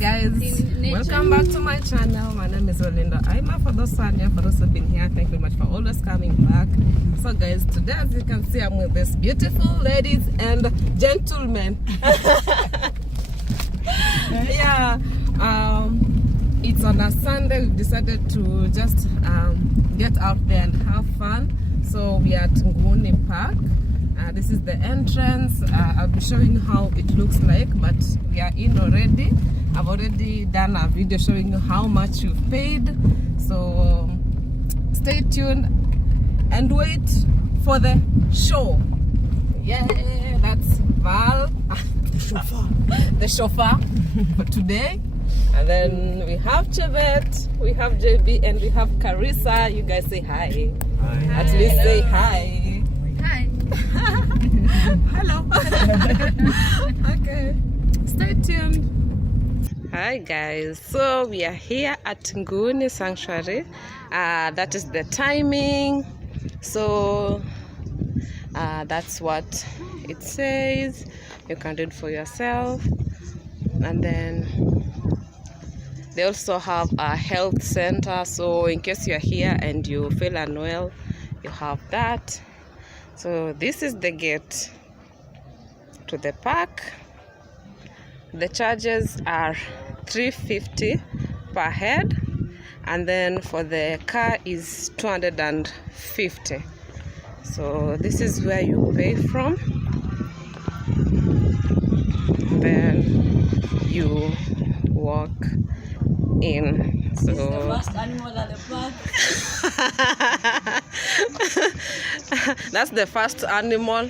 guys, welcome back to my channel. My name is Olinda Aima. For those who are new, for those who have been here, thank you very much for always coming back. So guys, today as you can see, I'm with these beautiful ladies and gentlemen. Yeah, it's on a Sunday. We've decided to just get out there and have fun. So we are at Nguuni Park. This is the entrance. I'll be showing you how it looks like, but we are in already. I've already done a video showing you how much you've paid. So stay tuned and wait for the show. Yeah, that's Val, the chauffeur for today. And then we have Chevet, we have JB, and we have Carissa. You guys say hi. Hi. At least say hi. Hi. Hello. Okay. Stay tuned. Hi guys. So we are here at Nguuni Sanctuary. That is the timing. So that's what it says. You can read for yourself. And then they also have a health center. So in case you're here and you feel unwell, you have that. So this is the gate to the park. The charges are $350 per head, and then for the car is $250. So this is where you pay from. Then you walk in. So this is the first animal at the park. That's the first animal,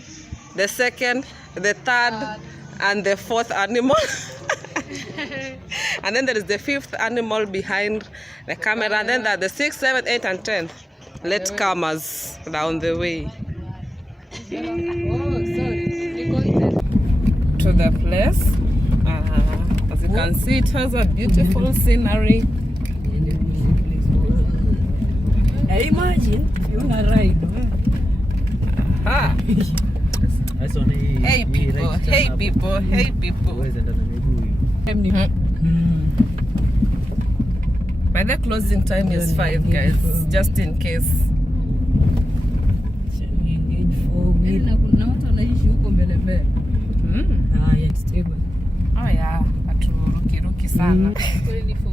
the second, the third, and the fourth animal. And then there is the fifth animal behind the camera, and then there are the 6th, 7th, 8th, and 10th latecomers down the way. To the place. As you can see, it has a beautiful scenery. Imagine you wanna ride. Hey people, hey people, hey people. By the closing time is 5, guys, just in case. Oh yeah, aturuki sana.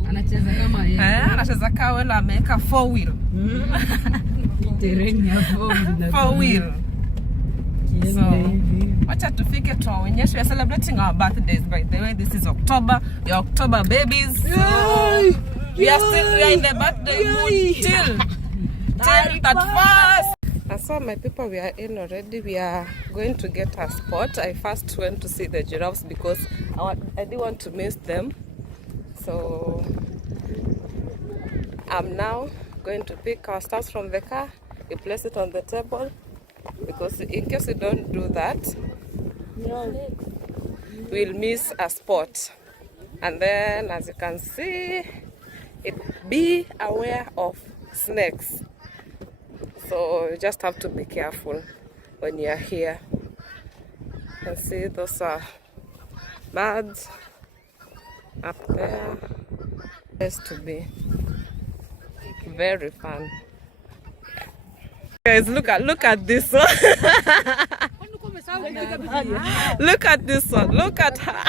Anacheza kama yeye. Anacheza kama wala ameweka 4 wheel. Terrain ya 4 wheel. So, wacha tufike tuwaonyeshe. We are celebrating our birthdays, by the way. This is October. The October babies. So, we are in the birthday mood till that fast. And so my people, we are in already. We are going to get a spot. I first went to see the giraffes because I didn't want to miss them. So I'm now going to pick our stuff from the car. We place it on the table, because in case we don't do that, we'll miss a spot. And then, as you can see, be aware of snakes. So you just have to be careful when you're here. You can see those are birds up there. It's to be very fun. Guys, look at this one. Look at this one. Look at her.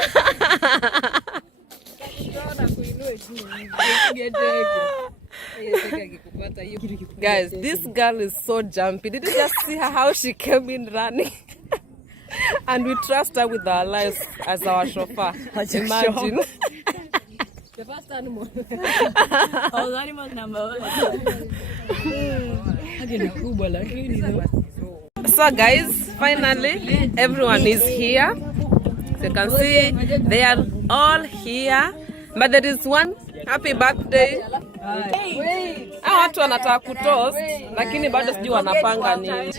Guys, this girl is so jumpy. Did you just see her how she came in running? And we trust her with our lives as our chauffeur. Imagine. The first animal. Our animal number 1. So guys, finally everyone is here. So you can see they are all here, but there is one happy birthday. Hao watu wanataka kutoast, lakini bado sijui wanapanga nini.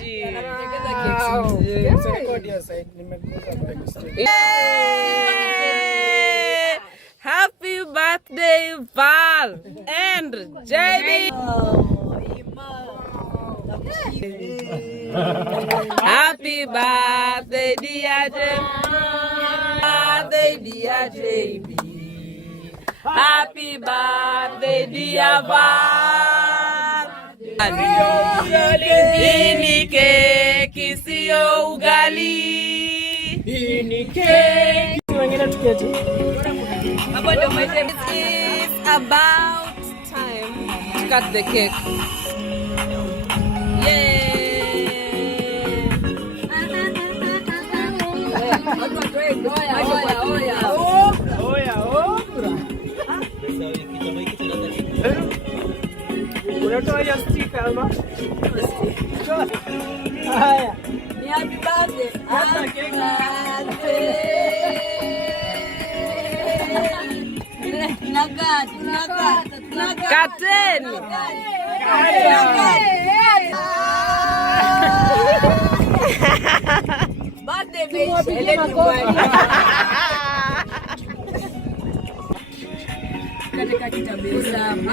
Happy birthday, Val and JB. Happy birthday, dear JB. Birthday, dear JB. Happy birthday dear Van. Hii ni keki sio ugali. Hii ni keki. Wengine tuketi. Hapo ndio maisha. It is about time to cut the cake. Yay! Unatoa ya sticker ama? Haya. Ni happy birthday. Hata keki. Kateni. Birthday baby. Katika kitabu hesabu.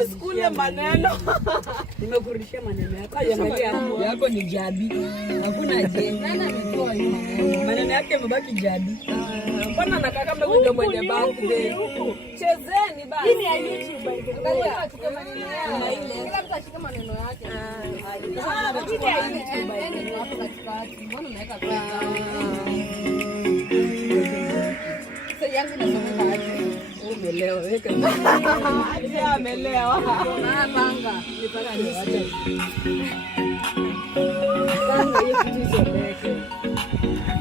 Usikule maneno. Nimekurudishia maneno yako. Yako ni jadi. Hakuna je. Nani ametoa hiyo maneno? Maneno yake yamebaki jadi. Mbona anakaa kama ndio mwenye birthday? Chezeni basi. Hii ni ya YouTube. Angalia achukue maneno yake. Na ile. Kila mtu ashike maneno yake. Hii ni ya YouTube. Ni hapo katikati. Mbona unaweka kwa? Sasa yangu nasomeka aje? Umelewa weka. Aje amelewa. Na panga. Nipaka nisi. Kanga hiyo kitu chomeke.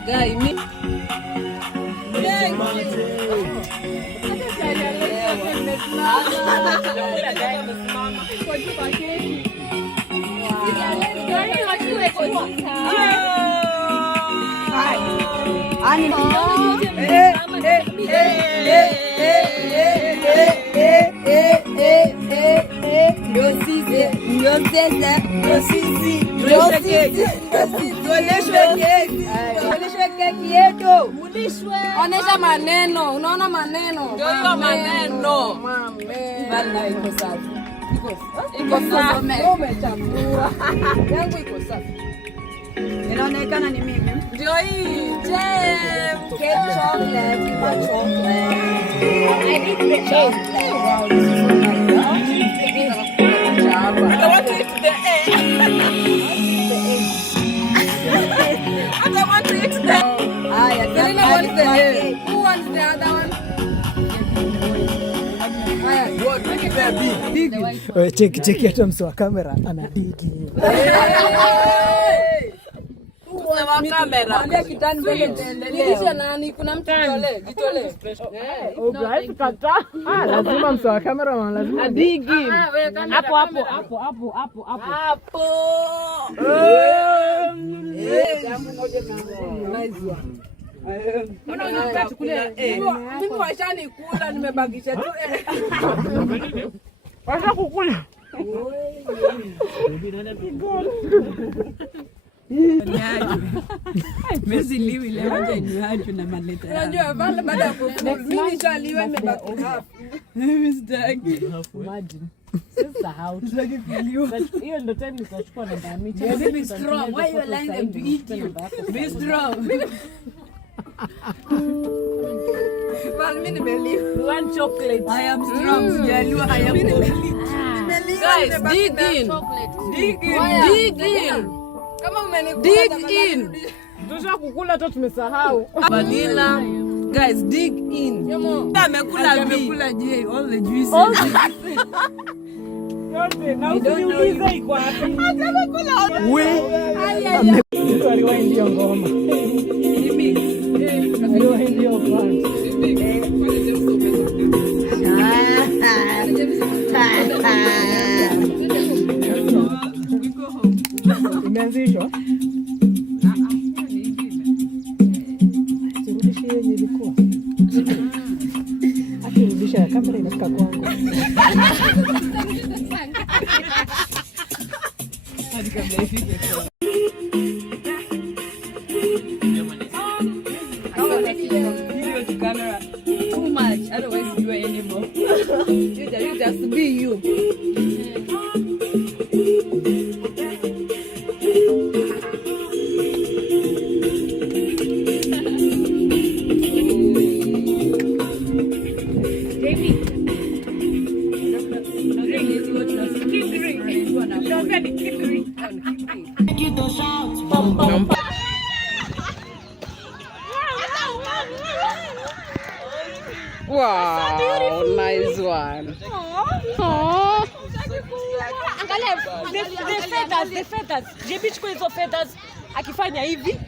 Guy mi. Onesha maneno, unaona maneno. Ndio hiyo maneno. Bana iko safi. Iko safi. Umechambua. Yangu iko safi. Inaonekana ni mimi. Ndio hii. Jam. Cake chocolate, chocolate. I need the chocolate. Wow, this is so nice. I want to eat the egg. I want to eat the egg. Who wants the other one? Cheki hata mse wa kamera anadigi. Wa kamera. Mwambie kitani mbele tuendelee. Nilisha nani kuna mtu jitolee. Guys kata. Lazima mse wa kamera lazima adigi. Hapo. Jambo moja na nice one. Mbona unataka kule? Mimi washani kula nimebakisha tu. Washa kukula. Mezi liwi leo nje ni hacho na maleta. Unajua vale baada ya kukula mimi nishaliwa nimebaki half. Mimi sitaki. Imagine. Sasa how tutaki kuliwa. Hiyo ndio time nikachukua namba ya micha. Be strong. Why you lying them to eat you? Be strong. Well, mimi nimeliwa. One chocolate. I am strong. Sijaliwa I am guys, dig in. Dig in. Kama umenikula dig in. Tosha kukula tu tumesahau. Vanilla. Guys, dig in. Amekula je all the juices. Yote na usiulize iko wapi. Amekula. Wewe. Rewind hiyo ngoma. Rusha kamera inafika kwangu. Hadi kabla ifike kwa. Video to camera too much, otherwise you are anymore. You just be you. Wow, nice one. Aww. The feathers. JB chukua hizo feathers. Akifanya hivi.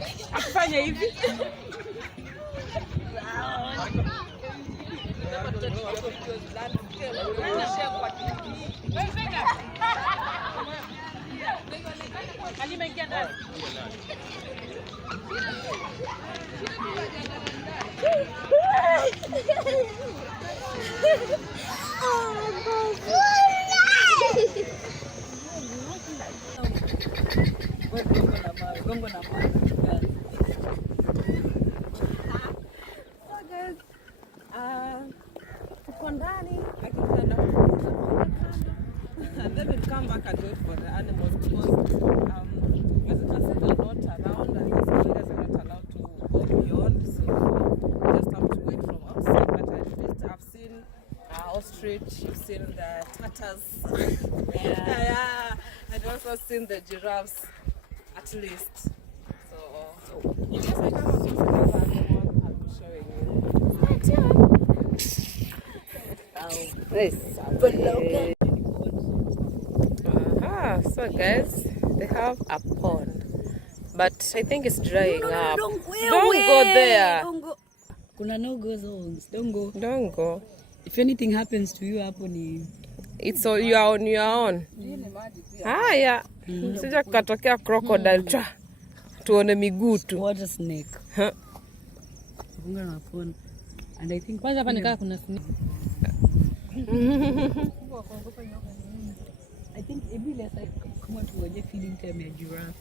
And then we'll come back and wait for the animals because as you can see they're not around and these areas are not allowed to go beyond, so we just have to wait from outside. But at least I've seen ostrich, you've seen the tortoises, yeah, and also seen the giraffes at least. So in case I come across another animal, I'll be showing you. So guys, they have a pond, but I think it's drying up. Don't go there. Kuna no go zones. Don't go. Don't go. If anything happens to you hapo ni it's all you are on your own. Haya. Sija kukatokea crocodile cha. Tuone miguu tu. Water snake. Funga na pond. And I think kwanza hapa nikaa kuna snake. I think every less I come out to a feeding time a giraffe.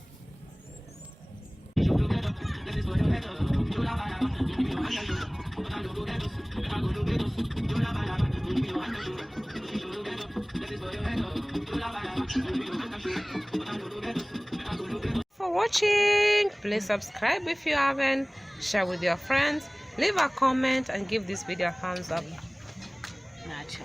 For watching, please subscribe if you haven't, share with your friends, leave a comment and give this video a thumbs up. Nature.